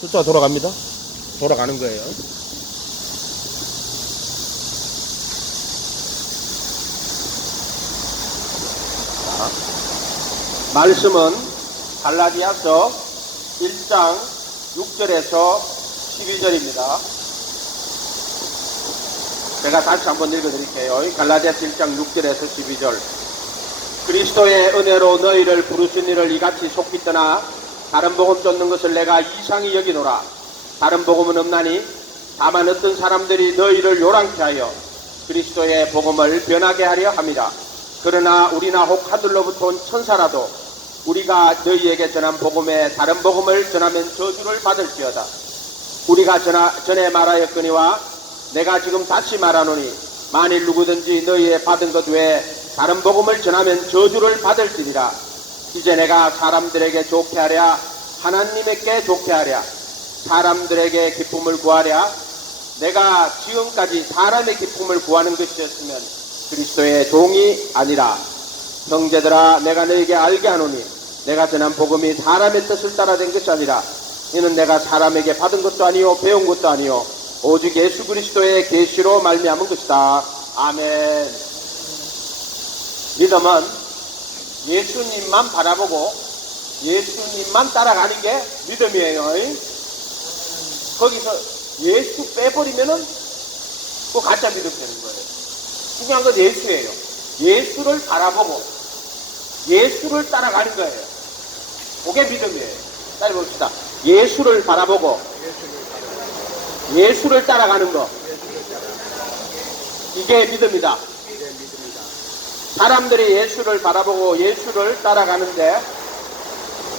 숫자가 돌아갑니다. 돌아가는 거예요. 자, 말씀은 갈라디아서 1장 6절에서 11절입니다. 제가 다시 한번 읽어드릴게요. 갈라디아서 1장 6절에서 12절. 그리스도의 은혜로 너희를 부르신 이를 이같이 속히 떠나 다른 복음 쫓는 것을 내가 이상히 여기노라. 다른 복음은 없나니 다만 어떤 사람들이 너희를 요란케 하여 그리스도의 복음을 변하게 하려 함이라. 그러나 우리나 혹 하늘로부터 온 천사라도 우리가 너희에게 전한 복음에 다른 복음을 전하면 저주를 받을지어다. 우리가 전에 말하였거니와 내가 지금 다시 말하노니 만일 누구든지 너희의 받은 것 외에 다른 복음을 전하면 저주를 받을지니라. 이제 내가 사람들에게 좋게 하랴 하나님에게 좋게 하랴 사람들에게 기쁨을 구하랴. 내가 지금까지 사람의 기쁨을 구하는 것이었으면 그리스도의 종이 아니라. 형제들아, 내가 너에게 알게 하노니 내가 전한 복음이 사람의 뜻을 따라 된 것이 아니라 이는 내가 사람에게 받은 것도 아니요 배운 것도 아니요 오직 예수 그리스도의 계시로 말미암은 것이다. 아멘. 믿음은 예수님만 바라보고 예수님만 따라가는 게 믿음이에요. 거기서 예수 빼버리면은 또 가짜 믿음 되는 거예요. 중요한 건 예수예요. 예수를 바라보고 예수를 따라가는 거예요. 그게 믿음이에요. 따라 봅시다. 예수를 바라보고 예수를 따라가는 거. 이게 믿음이다. 사람들이 예수를 바라보고 예수를 따라가는데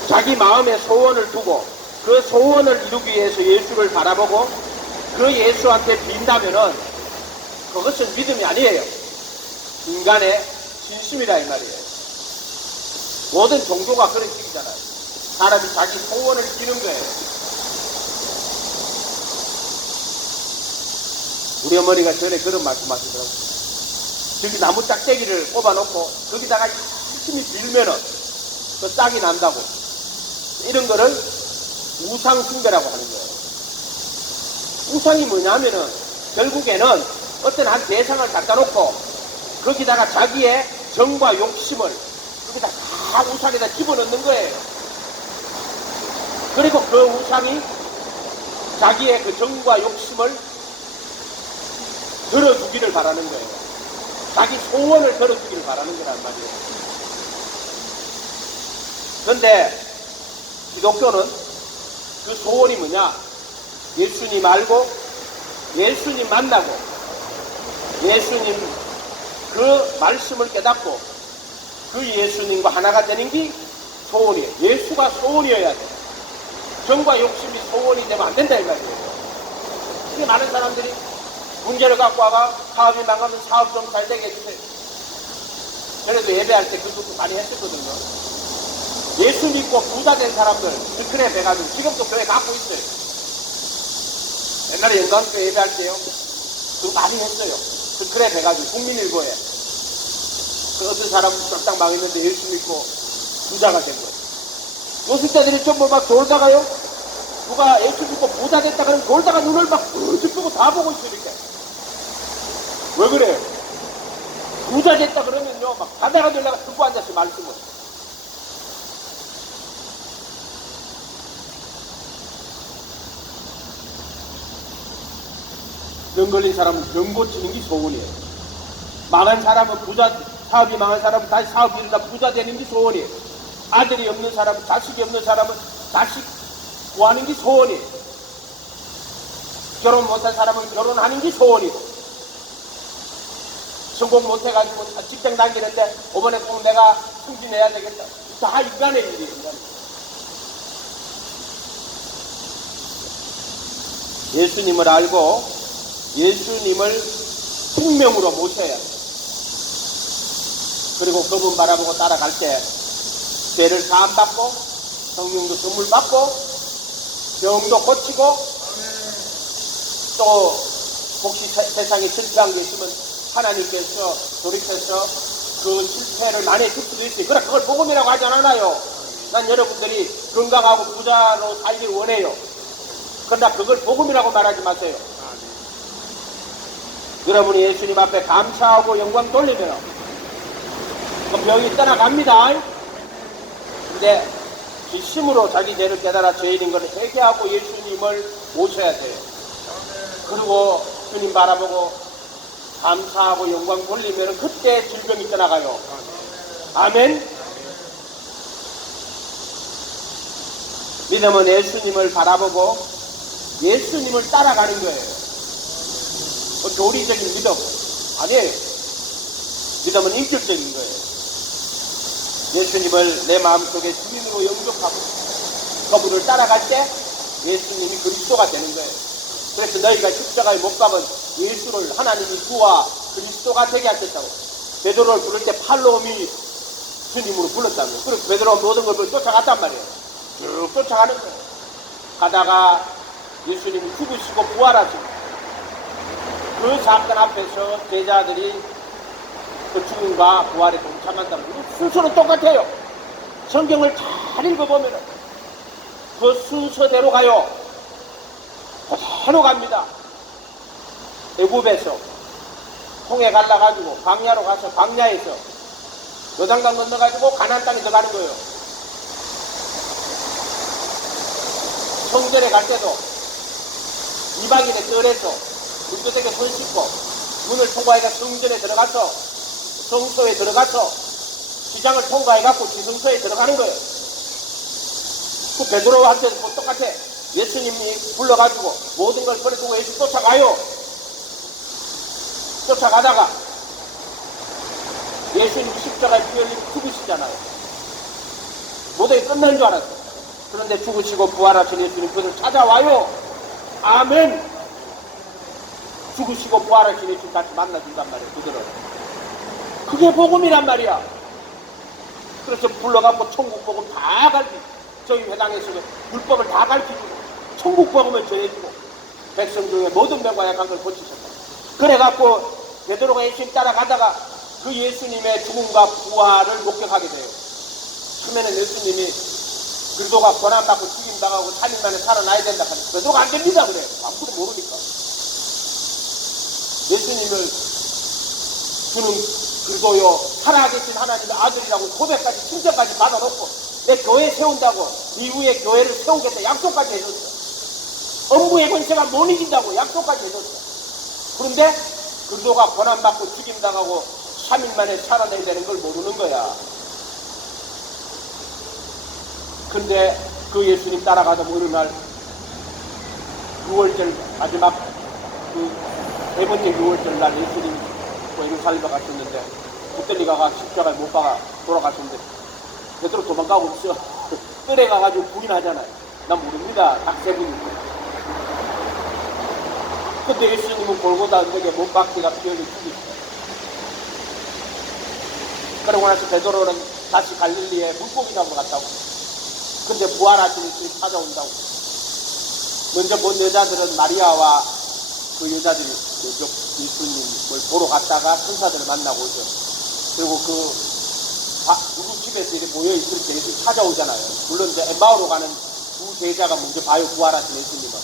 자기 마음에 소원을 두고 그 소원을 이루기 위해서 예수를 바라보고 그 예수한테 빈다면은 그것은 믿음이 아니에요. 인간의 진심이라 이 말이에요. 모든 종교가 그런 식이잖아요. 사람이 자기 소원을 비는 거예요. 우리 어머니가 전에 그런 말씀하시더라고요. 저기 나무 짝대기를 꼽아놓고 거기다가 열심히 빌면은 그 싹이 난다고. 이런 거를 우상 숭배라고 하는 거예요. 우상이 뭐냐면은 결국에는 어떤 한 대상을 갖다 놓고 거기다가 자기의 정과 욕심을 거기다 다 우상에다 집어넣는 거예요. 그리고 그 우상이 자기의 그 정과 욕심을 들어주기를 바라는 거예요. 자기 소원을 들어주기를 바라는 거란 말이에요. 그런데 기독교는 그 소원이 뭐냐? 예수님 알고 예수님 만나고 예수님 그 말씀을 깨닫고 그 예수님과 하나가 되는 게 소원이에요. 예수가 소원이어야 돼. 정과 욕심이 소원이 되면 안 된다 이 말이에요. 이게 많은 사람들이 문제를 갖고 와가 사업이 망하면 사업 좀 잘 되게 해주세요. 전에도 예배할 때 그것도 많이 했었거든요. 예수 믿고 부자 된 사람들 스크랩 해가지고 지금도 교회 갖고 있어요. 옛날에 영광교회 예배할 때요. 그거 많이 했어요. 스크랩 해가지고 국민일보에 그 어떤 사람 쫙쫙 망했는데 예수 믿고 부자가 된 거예요. 요즘 때들이 전부 막 졸다가요. 누가 예수 믿고 부자 됐다 그러면 졸다가 눈을 막 뜨고 다 보고 있으니까. 왜 그래요? 부자 됐다 그러면요, 막 바다가 되려고 듣고 앉았어, 말씀을. 병 걸린 사람은 병 고치는 게 소원이에요. 망한 사람은 부자, 사업이 망한 사람은 다시 사업이 일어나 부자 되는 게 소원이에요. 아들이 없는 사람은, 자식이 없는 사람은 자식 구하는 게 소원이에요. 결혼 못한 사람은 결혼하는 게 소원이고. 성공 못해가지고 직장 다니는데 이번에 꼭 내가 승진해야 되겠다. 다 인간의 일이에요. 예수님을 알고 예수님을 생명으로 모셔야 돼. 그리고 그분 바라보고 따라갈 때 죄를 사함받고 성령도 선물 받고 병도 고치고 또 혹시 세상에 실패한 게 있으면 하나님께서 돌이켜서 그 실패를 만회해줄 수도 있어요. 그러나 그걸 복음이라고 하지 않아요. 난 여러분들이 건강하고 부자로 살기를 원해요. 그러나 그걸 복음이라고 말하지 마세요. 여러분이 예수님 앞에 감사하고 영광 돌리면 그 병이 떠나갑니다. 근데 진심으로 자기 죄를 깨달아 죄인인 것을 회개하고 예수님을 모셔야 돼요. 그리고 주님 바라보고 감사하고 영광 돌리면 그때 질병이 떠나가요. 아멘. 믿음은 예수님을 바라보고 예수님을 따라가는 거예요. 교리적인 믿음 아니에요. 믿음은 인격적인 거예요. 예수님을 내 마음속에 주인으로 영접하고 그분을 따라갈 때 예수님이 그리스도가 되는 거예요. 그래서 너희가 십자가에 못 박은 예수를 하나님이 주와 그리스도가 되게 하셨다고. 베드로를 부를 때 팔로미 주님으로 불렀다는 거예요. 그래서 베드로가 모든 것을 쫓아갔단 말이에요. 쭉 쫓아가는 거예요. 가다가 예수님이 죽으시고 부활하시고 그 사건 앞에서 제자들이 그 죽음과 부활에 동참한다는 거예요. 순서는 똑같아요. 성경을 잘 읽어보면 그 순서대로 가요. 그대로 갑니다. 애굽에서 홍해 갈라가지고 광야로 가서 광야에서 요단강 건너가지고 가나안 땅에 들어가는 거예요. 성전에 갈 때도 이방인의 뜰에서 문제되게 손 씻고 문을 통과해가 성전에 들어가서 성소에 들어가서 시장을 통과해갖고 지성소에 들어가는 거예요. 그 베드로한테도 똑같아. 예수님이 불러가지고 모든 걸 버려두고 예수 쫓아가요. 쫓아가다가 예수님 십자가에 피 흘리고 죽으시잖아요. 모든 게 끝난 줄 알았어요. 그런데 죽으시고 부활하신 예수님 그들 찾아와요. 아멘. 죽으시고 부활하신 예수님 다시 만나준단 말이에요. 그들은. 그게 복음이란 말이야. 그래서 불러갖고 천국 복음 다 가르치고 저희 회당에서는 율법을 다 가르치고 천국 복음을 전해주고 백성 중에 모든 병과 약한 걸 고치셨다. 그래갖고 베드로가 예수님 따라가다가 그 예수님의 죽음과 부활을 목격하게 돼요. 처음에는 예수님이 그리스도가 고난받고 죽임당하고 3일 만에 살아나야 된다 하니까 베드로가 안 됩니다 그래. 아무도 모르니까. 예수님을 주는 그리스도요 살아계신 하나님의 아들이라고 고백까지 칭찬까지 받아놓고 내 교회 세운다고 이후에 교회를 세우겠다 약속까지 해줬어. 엄부의 권세가 못 이긴다고 약속까지 해줬어. 그런데 그리스도가 고난받고 죽임당하고 3일 만에 살아내야 되는 걸 모르는 거야. 근데 그 예수님 따라가다 어느 날 6월절 마지막 그 네 번째 6월절 날 예수님 예루살렘에 가셨는데 붙들리가가 십자가에 못 박아 돌아가셨는데 베드로 도망가고 있어. 뜰에 가가지고 부인하잖아요. 난 모릅니다. 딱 세 분인데. 근데 예수님은 골고다 언덕에 못 박히가 피 흘려 죽이시죠. 그러고 나서 베드로는 다시 갈릴리에 물고기 잡으러 갔다고. 근데 부활하신 예수님이 찾아온다고. 먼저 본 여자들은 마리아와 그 여자들이 예수님을 보러 갔다가 천사들을 만나고 오죠. 그리고 누구 집에서 이렇게 모여있을 때 예수님 찾아오잖아요. 물론 이제 엠마오로 가는 두 제자가 먼저 봐요. 부활하신 예수님을.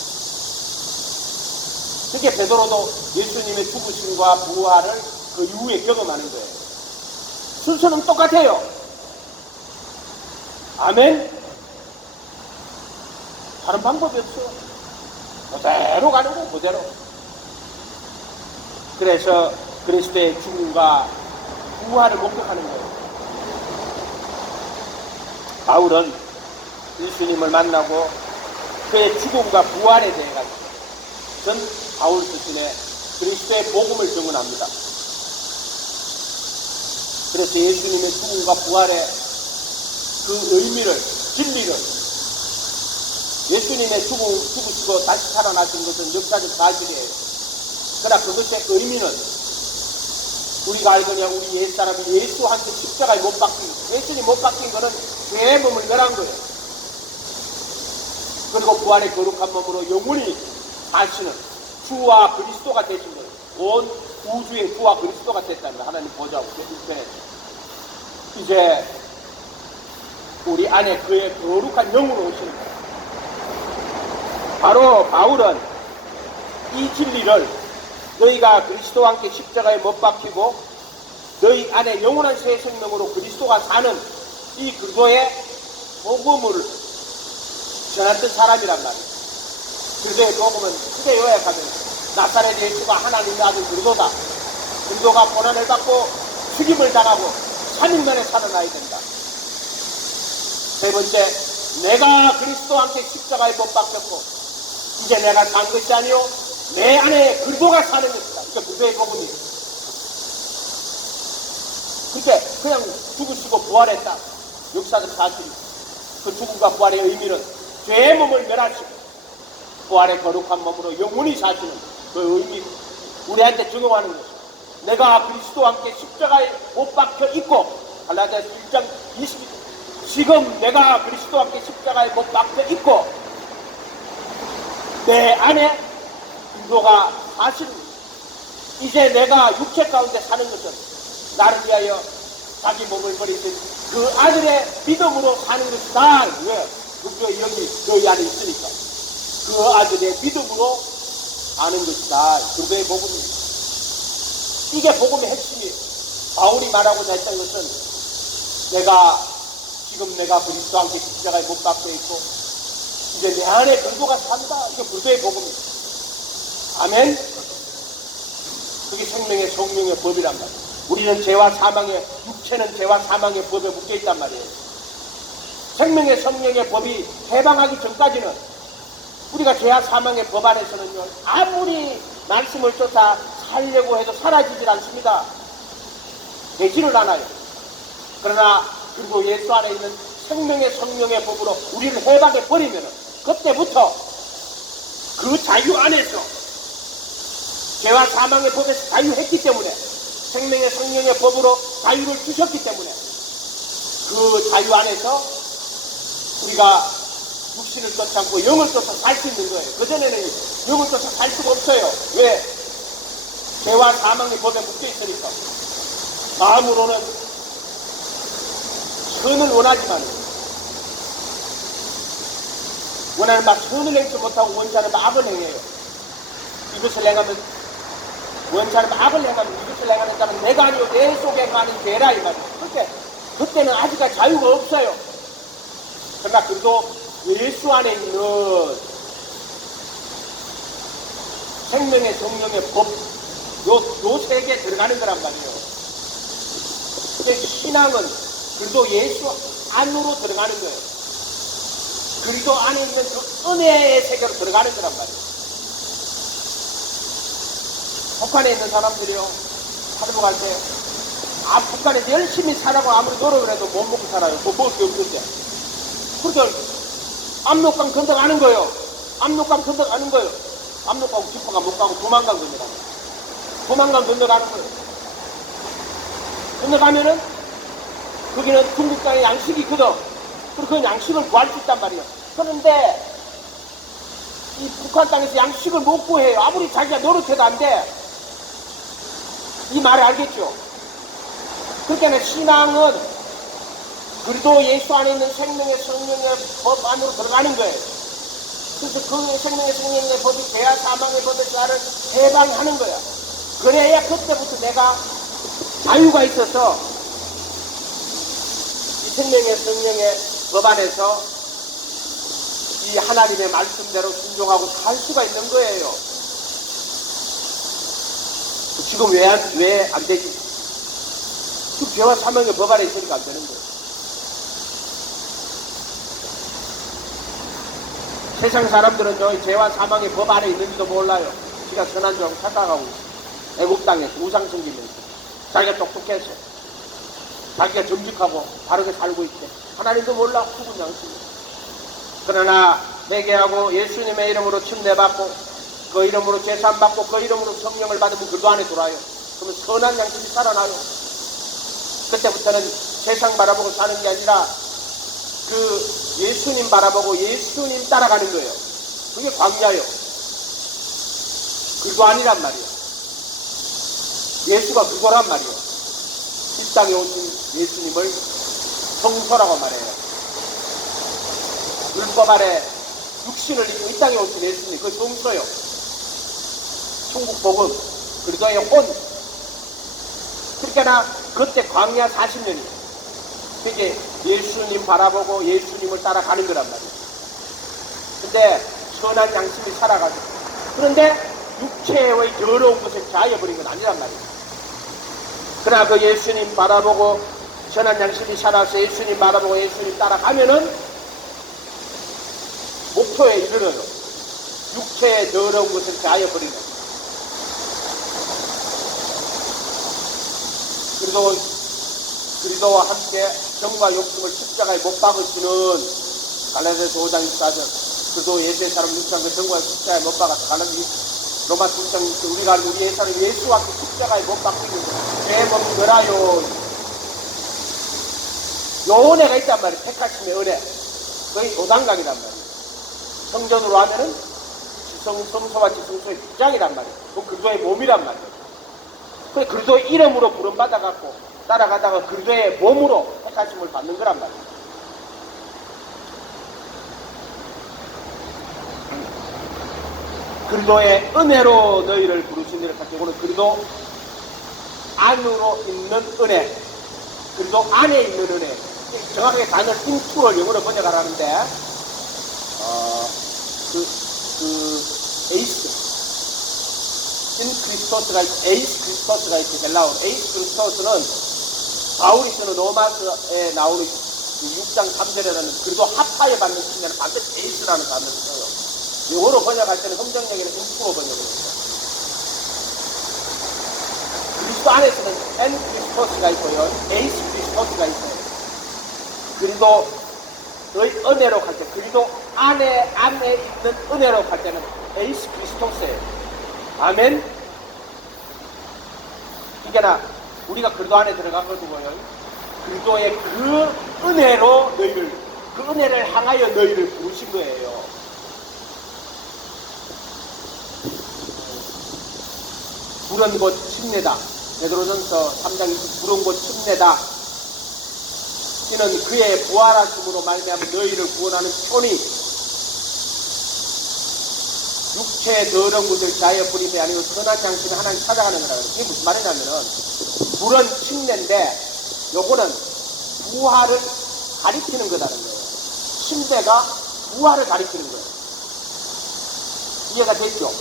그게 베드로도 예수님의 죽으심과 부활을 그 이후에 경험하는 거예요. 순서는 똑같아요. 아멘. 다른 방법이 없어요. 그대로 가는 거예요. 그대로. 그래서 그리스도의 죽음과 부활을 목격하는 거예요. 바울은 예수님을 만나고 그의 죽음과 부활에 대해 가지고 전 바울 스승의 그리스도의 복음을 증언합니다. 그래서 예수님의 죽음과 부활의 그 의미를, 진리를 예수님의 죽으시고 다시 살아나신 것은 역사적 사실이에요. 그러나 그것의 의미는 우리가 알거냐 우리 옛사람이 예수한테 십자가에 못 박힌 예수님 못 박힌 거는 죄의 몸을 멸한 거예요. 그리고 부활의 거룩한 몸으로 영원히 사시는 주와 그리스도가 되신 거예요. 온 우주의 주와 그리스도가 됐다는 하나님 보좌 우편에 이제 우리 안에 그의 거룩한 영으로 오시는 거예요. 바로 바울은 이 진리를 너희가 그리스도와 함께 십자가에 못 박히고 너희 안에 영원한 새 생명으로 그리스도가 사는 이 그리스도의 복음을 전했던 사람이란 말이에요. 그리스도의 복음은 크게 요약하면 나사렛 예수가 하나님의 아들 그리스도다. 그리스도가 고난을 받고 죽임을 당하고 3일 만에 살아나야 된다. 세 번째, 내가 그리스도와 함께 십자가에 못 박혔고 이제 내가 산 것이 아니요 내 안에 그리스도가 사는 것이다. 그러니까 그리스도의 복음이에요. 그렇게 그냥 죽으시고 부활했다. 역사적 사실이. 그 죽음과 부활의 의미는 죄의 몸을 멸하시고 부활의 거룩한 몸으로 영원히 사시는 그 의미, 우리한테 적용하는 것이다. 내가 그리스도와 함께 십자가에 못 박혀 있고 갈라디아서 1장 22, 지금 내가 그리스도와 함께 십자가에 못 박혀 있고 내 안에 그리스도가 사시는 것이다. 이제 내가 육체 가운데 사는 것은 나를 위하여 자기 몸을 버리신 그 아들의 믿음으로 사는 것이다. 왜? 그리스도의 영이 너희 안에 있으니까 그 아들의 믿음으로 아는 것이다. 그리스도의 복음입니다. 이게 복음의 핵심이에요. 바울이 말하고자 했던 것은 지금 내가 그리스도와 함께 십자가에 못 박혀 있고 이제 내 안에 그리스도가 산다. 이게 그리스도의 복음이에요. 아멘. 그게 생명의 성령의 법이란 말이에요. 우리는 죄와 사망의 육체는 죄와 사망의 법에 묶여 있단 말이에요. 생명의 성령의 법이 해방하기 전까지는 우리가 죄와 사망의 법 안에서는요 아무리 말씀을 쫓아 살려고 해도 사라지질 않습니다. 되지를 않아요. 그러나 그리고 예수 안에 있는 생명의 성령의 법으로 우리를 해방해 버리면 그때부터 그 자유 안에서 죄와 사망의 법에서 자유했기 때문에 생명의 성령의 법으로 자유를 주셨기 때문에 그 자유 안에서 우리가 육신을 쫓지 않고 영을 쫓아 살 수 있는 거예요. 그전에는 영을 쫓아 살 수가 없어요. 왜? 죄와 사망의 법에 묶여 있으니까. 마음으로는 선을 원하지만 원하는 막 선을 행치 못하고 원자는 악을 행해요. 이것을 행하면 원자는 악을 행하면 이것을 행하는 자는 내가 아니요 내 속에 가는 죄라 이 말이에요. 그때는 아직까지 자유가 없어요. 그러나 그래도 예수 안에 있는 생명의 성령의 법 요 세 개 들어가는 거란 말이에요. 이제 신앙은 그래도 예수 안으로 들어가는 거예요. 그리스도 안에 있는 그 은혜의 세계로 들어가는 거란 말이에요. 북한에 있는 사람들이요 살고 갈 때 북한에서 열심히 살라고 아무리 노력을 해도 못 먹고 살아요. 뭐 먹을 게 없는데 그렇게 압록강 건너가는 거예요. 압록강 건너가는 거예요. 압록강 지퍼가 못 가고 도망강 건너가는 거예요. 도망강 건너가는 거예요. 건너가면은 거기는 중국 땅에 양식이 있거든. 그리고 그 양식을 구할 수 있단 말이에요. 그런데 이 북한 땅에서 양식을 못 구해요. 아무리 자기가 노력해도 안 돼. 이 말을 알겠죠? 그러니까 신앙은 그리스도 예수 안에 있는 생명의 성령의 법 안으로 들어가는 거예요. 그래서 그 생명의 성령의 법이 죄와 사망의 법에서 나를 해방하는 거야. 그래야 그때부터 내가 자유가 있어서 이 생명의 성령의 법 안에서 이 하나님의 말씀대로 순종하고 살 수가 있는 거예요. 지금 왜 안 되지? 그 죄와 사망의 법 안에 있으니까 안 되는 거예요. 세상 사람들은 저 죄와 사망의 법 안에 있는지도 몰라요. 지가 선한 줄 알고 착각하고 있어요. 애국 땅에서 우상 섬기면서 자기가 똑똑해서 자기가 정직하고 바르게 살고 있대. 하나님도 몰라. 죽은 양심. 그러나 회개하고 예수님의 이름으로 침례받고 그 이름으로 제사받고 그 이름으로 성령을 받으면 그도 안에 들어와요. 그러면 선한 양심이 살아나요. 그때부터는 세상 바라보고 사는 게 아니라 그 예수님 바라보고 예수님 따라가는 거예요. 그게 광야예요. 그도 아니란 말이에요. 예수가 그거란 말이에요. 이 땅에 오신 예수님을 성소라고 말해요. 율법 아래 육신을 입고 이 땅에 오신 예수님, 그 성서요. 천국 복음, 그리스도의 혼. 그러니까 그때 광야 40년이 그게 예수님 바라보고 예수님을 따라가는 거란 말이에요. 근데 선한 양심이 살아가지고, 그런데 육체의 더러운 것을 자해버린 건 아니란 말이에요. 그러나 그 예수님 바라보고 선한 양심이 살아서 예수님 바라보고 예수님 따라가면은 목표에 이르러요. 육체의 더러운 것을 자해버린 거예요. 그리스도와 함께 정과 욕심을 십자가에 못 박으시는 갈라디아서 5장 24절, 그리스도 예수의 사람 육체한 그 정과 십자가에 못 박아서 로마서 6장 우리가 알고 우리 예사는 예수와 그 십자가에 못 박히는 죄 먹으라요. 요 은혜가 있단 말이에요. 택하심의 은혜. 거의 도단강이란 말이에요. 성전으로 하면은 성소와 지성소의 빗장이란 말이에요. 그 그리스도의 몸이란 말이에요. 그 그리스도의 이름으로 부름받아갖고 따라가다가 그리스도의 몸으로 택하심을 받는 거란 말이에요. 그리스도의 은혜로 너희를 부르신 이를 갖고, 이거는 그리스도 안으로 있는 은혜, 그리스도 안에 있는 은혜. 정확하게 단어 인투를 영어로 번역하라는데 에이스 인 크리스토스가 있고 에이스 크리스토스가 있고, 헬라어 에이스 크리스토스는 바울이 쓰는 로마서에 나오는 6장 3절에는 그리고 합하에 받는 측면은 반드시 에이스라는 단어를 써요. 영어로 번역할 때는 성경역에는 인투로 번역을 했어요. 그리스도 안에서는 엔 크리스토스가 있고요, 에이스 크리스토스가 있어요. 그리스도의 은혜로 갈 때, 그리스도 안에 있는 은혜로 갈 때는 에이스 크리스토스예요. 아멘. 그러니까 우리가 그리스도 안에 들어가거든요. 그리스도의 그 은혜로 너희를, 그 은혜를 향하여 너희를 부르신 거예요. 불은 곧 침례다. 베드로전서 3장 20, 불은 곧 침례다. 이는 그의 부활하심으로 말미암아 너희를 구원하는 편이 육체의 더러운 것을 자여 버림이 아니고 선한 양심에 하나님 찾아가는 거라고. 이게 무슨 말이냐면은, 불은 침례인데 요거는 부활을 가리키는 거라는 거예요. 침례가 부활을 가리키는 거예요. 이해가 됐죠?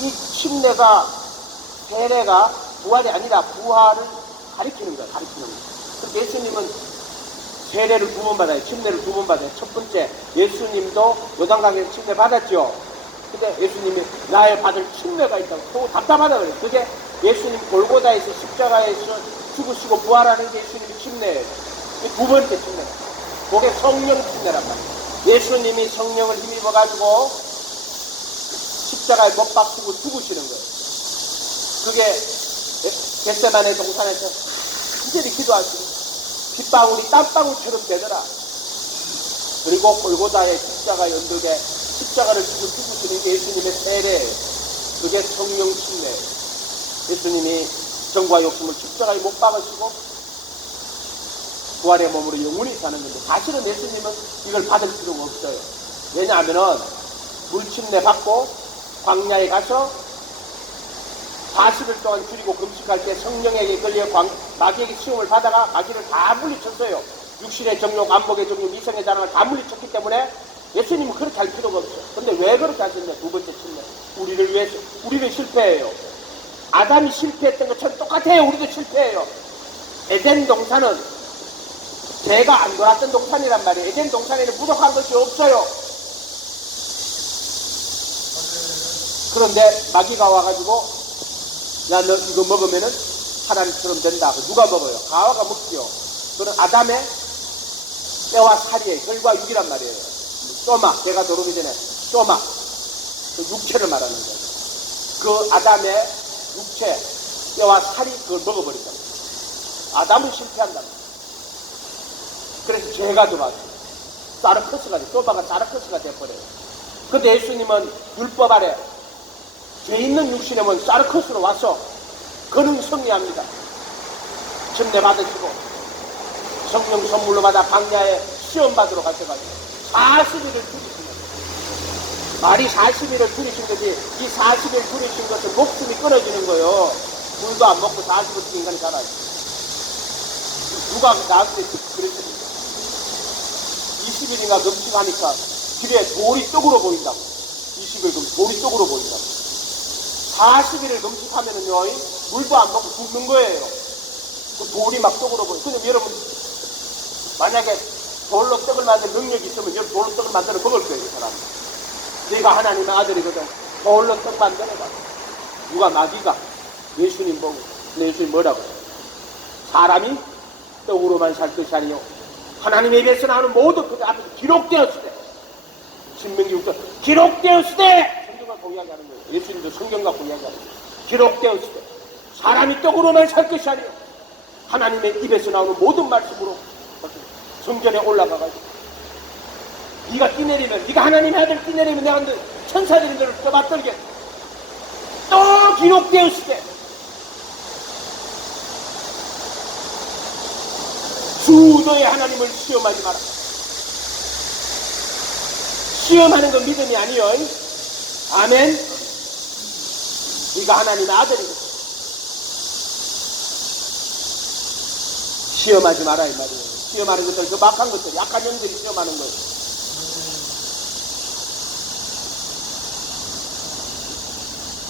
이 침례가, 세례가 부활이 아니라 부활을 가리키는 거예요. 가리키는 거예요. 그래서 예수님은 세례를 2번 받아요. 침례를 2번 받아요. 첫 번째, 예수님도 요단강에서 침례 받았죠. 근데 예수님이 나의 받을 침례가 있다고 또 답답하다 그래요. 그게 예수님 골고다에서 십자가에서 죽으시고 부활하는 게 예수님의 침례예요. 두 번째 침례. 그게 성령 침례란 말이에요. 예수님이 성령을 힘입어가지고 십자가에 못 박히고 죽으시는 거예요. 그게 겟세마네 동산에서 간절히 기도하시고 빗방울이 땀방울처럼 되더라. 그리고 골고다의 십자가의 언덕에 십자가를 지고 죽으시는 게 예수님의 세례예요. 그게 성령 침례예요. 예수님이 정과 욕심을 십자가에 못 박으시고 부활의 몸으로 영원히 사는 건데, 사실은 예수님은 이걸 받을 필요가 없어요. 왜냐하면은 물침례 받고 광야에 가서 40일 동안 줄이고 금식할 때 성령에게 걸려 마귀에게 시험을 받아가 마귀를 다 물리쳤어요. 육신의 정욕, 안목의 정욕, 이성의 자랑을 다 물리쳤기 때문에 예수님은 그렇게 할 필요가 없어요. 근데 왜 그렇게 하셨냐? 두 번째 침례. 우리를 위해서. 우리는 실패해요. 아담이 실패했던 것처럼 똑같아요. 우리도 실패해요. 에덴 동산은 죄가 안 돌았던 동산이란 말이에요. 에덴 동산에는 부족한 것이 없어요. 그런데 마귀가 와가지고 야, 너 이거 먹으면은 하나님처럼 된다. 누가 먹어요? 가와가 먹지요. 그건 아담의 뼈와 살이에요. 혈과 육이란 말이에요. 소마, 배가 들어오기 전에 소마, 그 육체를 말하는 거예요. 그 아담의 육체, 뼈와 살이 그걸 먹어버린다. 아담은 실패한다. 그래서 죄가 들어왔어요. 사르커스가 돼. 소마가 사르커스가 돼버려요. 근데 예수님은 율법 아래 죄 있는 육신의 몸 사르커스로 와서 그는 승리합니다. 침례 받으시고 성령 선물로 받아 광야에 시험 받으러 갈 때까지 40일을 죽이시면 말이 40일을 줄이신 거지, 이 40일 줄이신 것은 목숨이 끊어지는 거예요. 물도 안 먹고 40일 동안 인간이 살아요. 누가 나한테 그랬습니까? 20일인가 금식하니까 길에 돌이 떡으로 보인다고. 20일 돌이 떡으로 보인다고. 40일을 금식하면은요, 물도 안 먹고 죽는 거예요. 그 돌이 막 떡으로 보여요. 그럼 여러분, 만약에 돌로 떡을 만드는 능력이 있으면 여러분 돌로 떡을 만들어 먹을 거예요, 이 사람. 네가 하나님의 아들이거든. 돌로 떡 만들어봐. 누가 마귀가 예수님 보고, 예수님 뭐라고? 사람이 떡으로만 살 것이 아니요 하나님의 입에서 나오는 모든 그 앞에서 기록되었을 때, 신명기 6절 기록되었을 때, 성경을 공유하는 거예요. 예수님도 성경 갖고 이야기하는 거예요. 기록되었을 때 사람이 떡으로만 살 것이 아니요 하나님의 입에서 나오는 모든 말씀으로 성전에 올라가가지고 네가 뛰내리면, 네가 하나님의 아들 뛰내리면 내가 천사들이 너를 떠받들게. 또 기록되었을 때 주 너의 하나님을 시험하지 마라. 시험하는 건 믿음이 아니요. 아멘. 네가 하나님의 아들이고 시험하지 마라 이 말이에요. 시험하는 것들, 그 막한 것들, 약한 영들이 시험하는 거예요.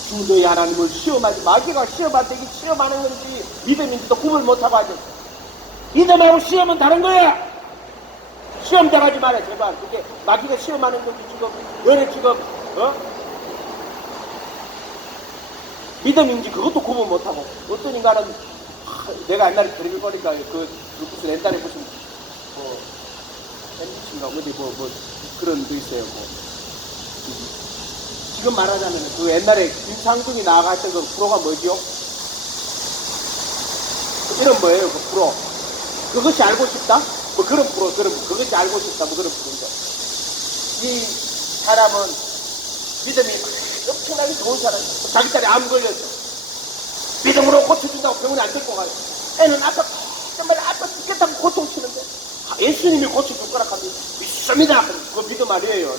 주 너의 하나님을 시험하지, 마귀가 시험할 때 이게 시험하는 건지 믿음인지도 구분 못하고 하죠. 믿음하고 시험은 다른 거야. 시험 당하지 마라 제발. 그게 마귀가 시험하는 건지 지금 너네 지금 믿음인지 그것도 구분 못하고. 어떤 인간은 내가 옛날에 그림을 보니까 무슨 옛날에 무슨 샌드위치인가 어디 그런 도 있어요. 지금 말하자면 그 옛날에 김상중이 나아갔던 그 프로가 뭐지요? 이런 뭐예요 그 프로? 그것이 알고 싶다? 뭐 그런 프로, 그것이 알고 싶다, 뭐 그런 프로인데. 이 사람은 믿음이 엄청나게 좋은 사람이에요. 자기 딸이 암 걸렸어. 믿음으로 고쳐준다고 병원에 안 데리고 가요. 애는 정말 아파 죽겠다고 고통치는데 예수님이 고쳐줄 거라 하면 믿습니다. 그거 믿음 아니에요.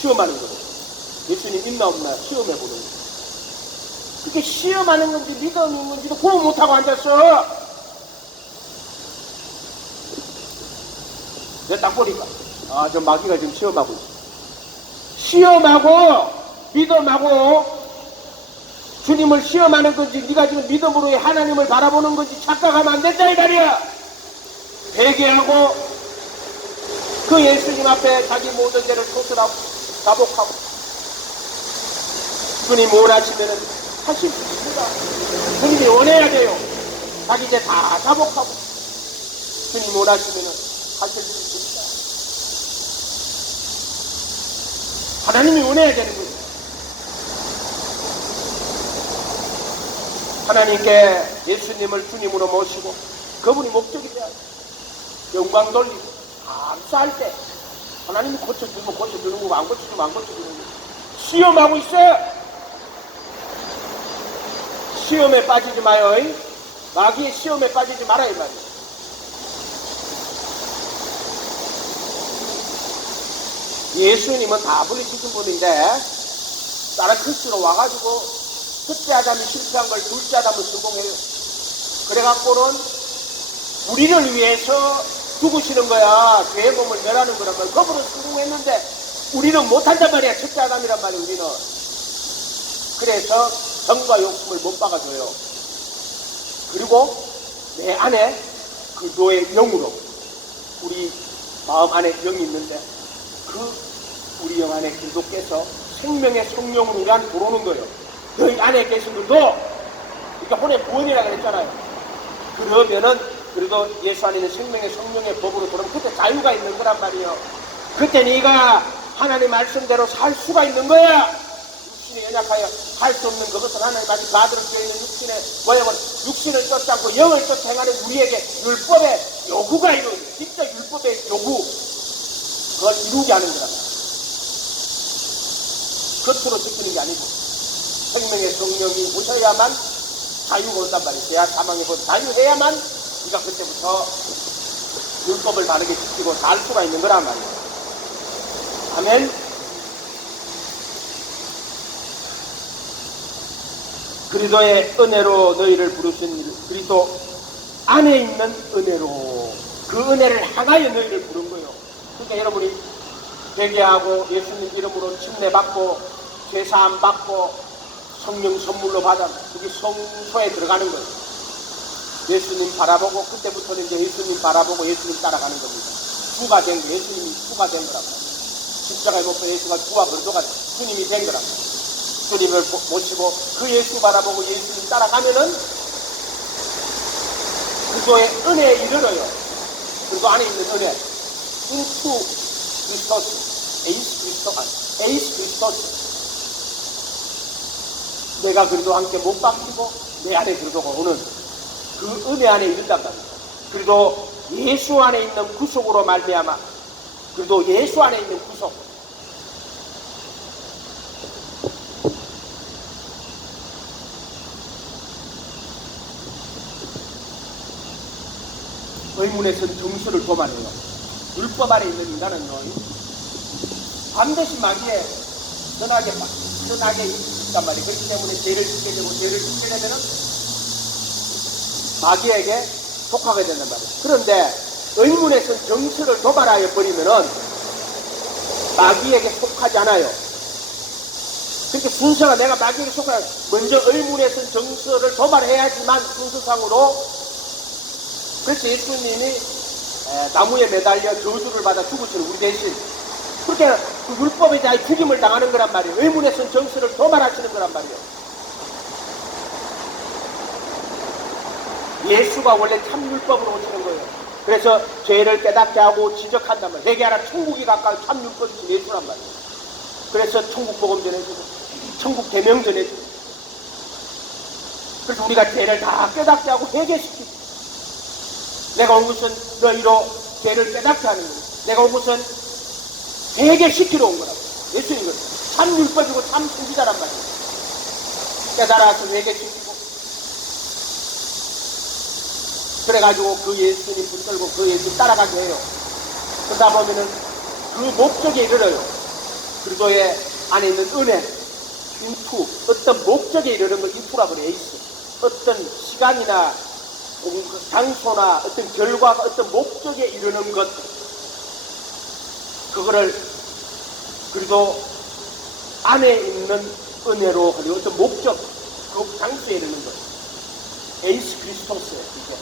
시험하는 거예요. 예수님 있나 없나 시험해보는 거예요. 그게 시험하는 건지 믿음인 건지도 구분 못하고 앉았어. 내가 딱 보니까 저 마귀가 지금 시험하고 있어. 시험하고 믿음하고 주님을 시험하는 건지 네가 지금 믿음으로 하나님을 바라보는 건지 착각하면 안 된다 이 말이야. 회개하고 그 예수님 앞에 자기 모든 죄를 토설하고 자복하고 주님 원하시면은 하실 수 있습니다. 주님이 원해야 돼요. 자기 죄 다 자복하고 주님 원하시면은 하실 수 있습니다. 하나님이 원해야 되는 거죠. 하나님께 예수님을 주님으로 모시고 그분이 목적이 돼야 돼요. 영광 돌리고 감사할 때 하나님이 고쳐주면 고쳐주는 거고 안 고쳐주면 안 고쳐주는 거고. 시험하고 있어요. 시험에 빠지지 마요. 마귀의 시험에 빠지지 마라 이 말이에요. 예수님은 다 물리치신 분인데 다른 크리스로 와가지고 첫째 아담이 실패한 걸 둘째 아담은 성공해요. 그래갖고는 우리를 위해서 죽으시는 거야. 죄의 몸을 멸하는 거란 말이야. 그분은 성공했는데 우리는 못한단 말이야. 첫째 아담이란 말이야 우리는. 그래서 정과 욕심을 못 박아줘요. 그리고 내 안에 그 너의 영으로 우리 마음 안에 영이 있는데 그 우리 영 안에 그리스도께서 생명의 성령으로 우리 안에 들어오는 거예요. 너희 안에 계신 분도 그러니까 혼의 구원이라고 그랬잖아요. 그러면은 그래도 예수 안에 있는 생명의 성령의 법으로 들어오면 그때 자유가 있는 거란 말이에요. 그때 네가 하나님 말씀대로 살 수가 있는 거야. 육신이 연약하여 할 수 없는 그것은 하나님 말씀 그 아들을 껴있는 육신의 모양은 육신을 쫓지 않고 영을 쫓아 행하는 우리에게 율법의 요구가 이루어져. 진짜 율법의 요구 그걸 이루게 하는 거라. 겉으로 지키는 게 아니고 생명의 성령이 오셔야만 자유가 온단 말이에요. 죄와 사망의 법 자유해야만 우리가 그때부터 율법을 바르게 지키고 살 수가 있는 거란 말이에요. 아멘. 그리스도의 은혜로 너희를 부르신 그리스도 안에 있는 은혜로 그 은혜를 향하여 너희를 부른 거예요. 그러니까 여러분이 회개하고 예수님 이름으로 침례받고 죄사함 받고 성령 선물로 받아 그게 성소에 들어가는 거예요. 예수님 바라보고 그때부터는 이제 예수님 바라보고 예수님 따라가는 겁니다. 주가 된 거, 예수님이 주가 된 거란 말이에요. 십자가에 못 박혀 예수가 주와 그리스도가 주님이 된 거란 말이에요. 주님을 모시고 그 예수 바라보고 예수님 따라가면은 그리스도의 은혜에 이르러요. 그리고 안에 있는 은혜 into Christos, 에이스 크리스토스. 내가 그리스도와 함께 못 박히고 내 안에 그리스도가 오는 그 은혜 안에 이른단 말이에요. 그리고 예수 안에 있는 구속으로 말미암아 그리고 예수 안에 있는 구속 의문에선 정수를 도말해요. 율법 아래 있는 인간은요 반드시 마귀에 선하게 있단 말이에요. 그렇기 때문에 죄를 짓게 되고 죄를 짓게 되면은 마귀에게 속하게 된단 말이에요. 그런데 의문에선 정수를 도발하여 버리면은 마귀에게 속하지 않아요. 그렇게 순서가 내가 마귀에게 속하여 먼저 의문에선 정수를 도발해야지만 순서상으로 그래서 예수님이 나무에 매달려 저주를 받아 죽으시는 우리 대신 그렇게 그 율법에 대해 죽임을 당하는 거란 말이에요. 의문에선 정수를 도말하시는 거란 말이에요. 예수가 원래 참 율법으로 오시는 거예요. 그래서 죄를 깨닫게 하고 지적한단 말이에요. 회개하라 천국이 가까운 참 율법이신 예수란 말이에요. 그래서 천국 복음 전해주고 천국 계명 전해주고 그래서 우리가 죄를 다 깨닫게 하고 회개시키고 내가 온 것은 너희로 죄를 깨닫게 하는 거예요. 내가 온 것은 회개시키러 온 거라고. 예수님은 참 율법이고 참 선지자란 말이에요. 깨달아서 회개시키고 그래가지고 그 예수님 붙들고 그 예수 따라가게 해요. 그러다 보면은 그 목적에 이르러요. 그리스도의 안에 있는 은혜, 인투, 어떤 목적에 이르는 걸 인투라 그래요. 에이스. 어떤 시간이나 장소나 어떤 결과가 어떤 목적에 이르는 것 그거를 그리고 안에 있는 은혜로 그리고 어떤 목적 그 장소에 이르는 것 에이스 크리스토스예요. 이게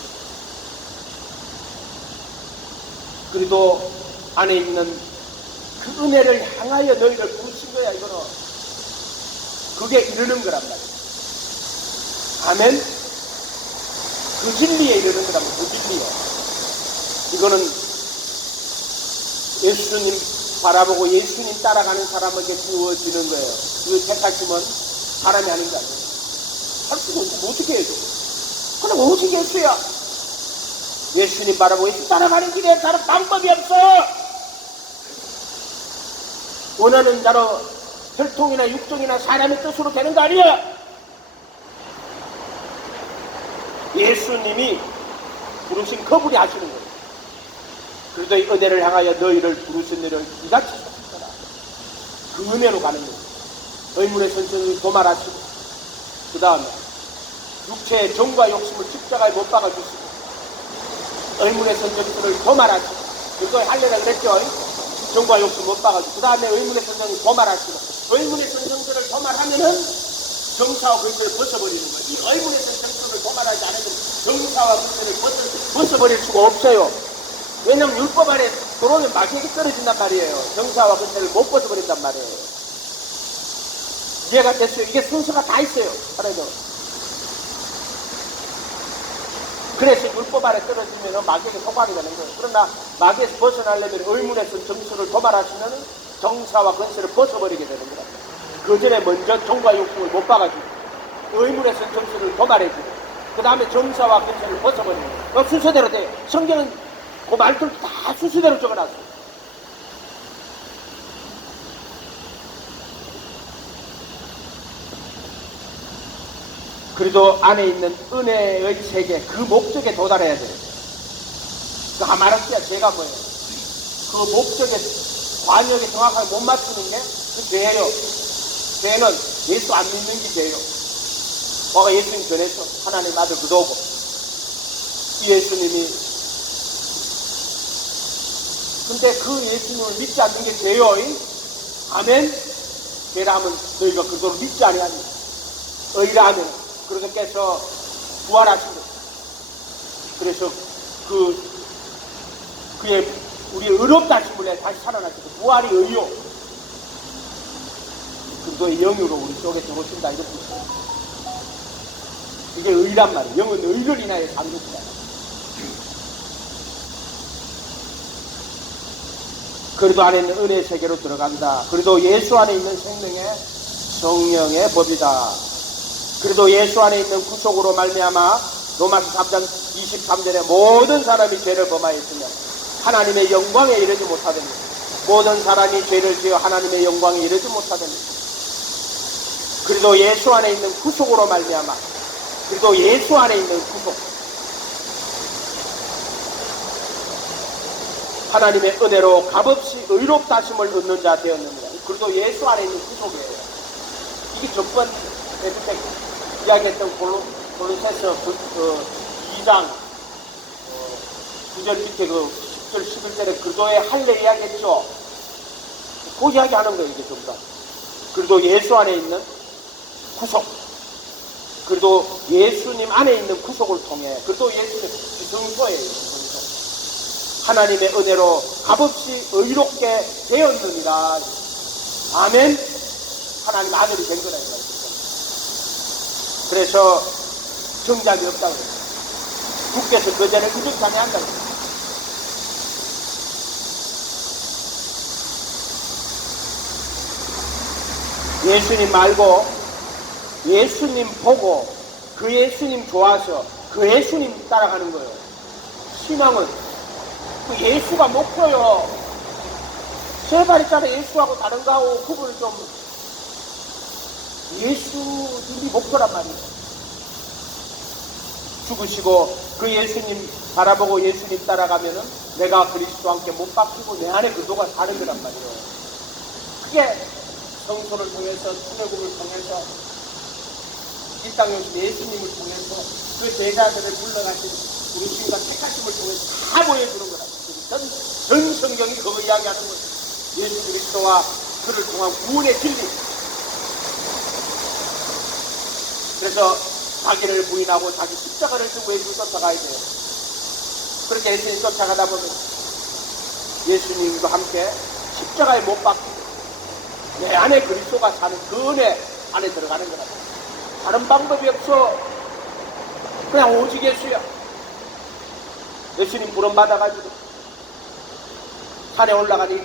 그리고 안에 있는 그 은혜를 향하여 너희를 부르신 거야. 이거는 그게 이르는 거란 말이야. 아멘. 그 진리에 이르는 거라면 그 진리에 이거는 예수님 바라보고 예수님 따라가는 사람에게 주어지는 거예요. 그 택하심은 사람이 하는 게 아니에요. 할 수가 없고 어떻게 해야죠? 그냥 오직 예수야. 예수님 바라보고 예수 따라가는 길에 다른 방법이 없어. 원하는 대로 혈통이나 육종이나 사람의 뜻으로 되는 거 아니야. 예수님이 부르신 그분이 하시는 거예요. 그래도 이 은혜를 향하여 너희를 부르신 너희를 이같이 하시더라. 그 은혜로 가는 거예요. 의문의 선생을 도말하시고 그 다음에 육체의 정과 욕심을 십자가에 못 박아주시고 의문의 선생을 도말하시고 그거 할례라 그랬죠. 정과 욕심 못 박아주고 그 다음에 의문의 선생을 도말하시고 의문의 선생들을 도말하면은 정사와 근세를 벗어버리는 거예요. 이 의문의 선생들을 도말하지 않으면 정사와 근세를 벗어버릴 수가 없어요. 왜냐하면 율법 안에 들어오면 마귀에게 떨어진단 말이에요. 정사와 근세를 못 벗어버린단 말이에요. 이해가 됐어요. 이게 순서가 다 있어요. 하나님. 그래서 율법 안에 떨어지면 마귀에게 속하게 되는 거예요. 그러나 마귀에서 벗어나려면 의문에서 정수를 도말하시면 정사와 근세를 벗어버리게 되는 거예요. 그 전에 먼저 정과 욕심을 못 박아주고 의문에서 정수를 도말해주고 그 다음에 정사와 근세를 벗어버리는 거예요. 순서대로 돼요. 성경은 그 말들 다 순서대로 적어놨어요. 그래도 안에 있는 은혜의 세계 그 목적에 도달해야 돼요. 그 아마르티아 죄가 뭐예요? 그 목적에 관역에 정확하게 못 맞추는 게 그 죄예요. 죄는 예수 안 믿는 게 죄예요. 와가 예수님 전했어. 하나님 아들 그도고. 이 예수님이. 근데 그 예수님을 믿지 않는 게 죄요. 아멘? 죄라면 너희가 그도를 믿지 아니하니. 의라면 그러께서 부활하신 것. 그래서 그의 우리 의롭다심을 다시 살아나시고 부활이 의요. 그리스도의 영으로 우리 속에 들어오신다 이렇게 있어요. 이게 의란 말이에요. 영은 의를 인하여 사는 것이다. 그리도 안에 있는 은혜의 세계로 들어간다. 그리도 예수 안에 있는 생명의 성령의 법이다. 그리도 예수 안에 있는 구속으로 말미암아 로마서 3장 23절에 모든 사람이 죄를 범하였으며 하나님의 영광에 이르지 못하더니 모든 사람이 죄를 지어 하나님의 영광에 이르지 못하더니 그리도 예수 안에 있는 구속으로 말미암아 그리도 예수 안에 있는 구속 하나님의 은혜로 값없이 의롭다 하심을 얻는 자 되었느니라. 그리도 예수 안에 있는 구속이에요. 이게 저번 그때 이야기했던 골로새서 2장 9절 밑에 그 10절 11절에 그리도의 할례 이야기했죠. 그 이야기하는 거예요. 이게 전부 다. 그리도 예수 안에 있는 구속 그리도 예수님 안에 있는 구속을 통해 그리도 예수님 성소예요. 하나님의 은혜로 값없이 의롭게 되었느니라. 아멘. 하나님 아들이 된 거다. 그래서 정작이 없다고 해요. 국께서 그 전에 그저 찬양한다고 해요. 예수님 말고 예수님 보고 그 예수님 좋아서 그 예수님 따라가는 거예요. 신앙은 그 예수가 목표요. 제발 있잖아. 예수하고 다른 거하고 구분을 좀. 예수님이 목표란 말이에요. 죽으시고 그 예수님 바라보고 예수님 따라가면은 내가 그리스도와 함께 못 박히고 내 안에 그도가 사는 거란 말이에요. 그게 성소를 통해서 출애굽을 통해서 이 땅에 오신 예수님을 통해서 그 제자들을 불러가신 우리신과 택하심을 통해서 다 보여주는 거라. 전 성경이 그거 이야기하는 거예요. 예수 그리스도와 그를 통한 구원의 진리. 그래서 자기를 부인하고 자기 십자가를 지고 예수를 쫓아가야 돼요. 그렇게 예수님 쫓아가다 보면 예수님과 함께 십자가에 못 박히고 내 안에 그리스도가 사는 그 은혜 안에 들어가는 거라. 다른 방법이 없어. 그냥 오직 예수야. 예수님 부름 받아가지고 산에 올라가니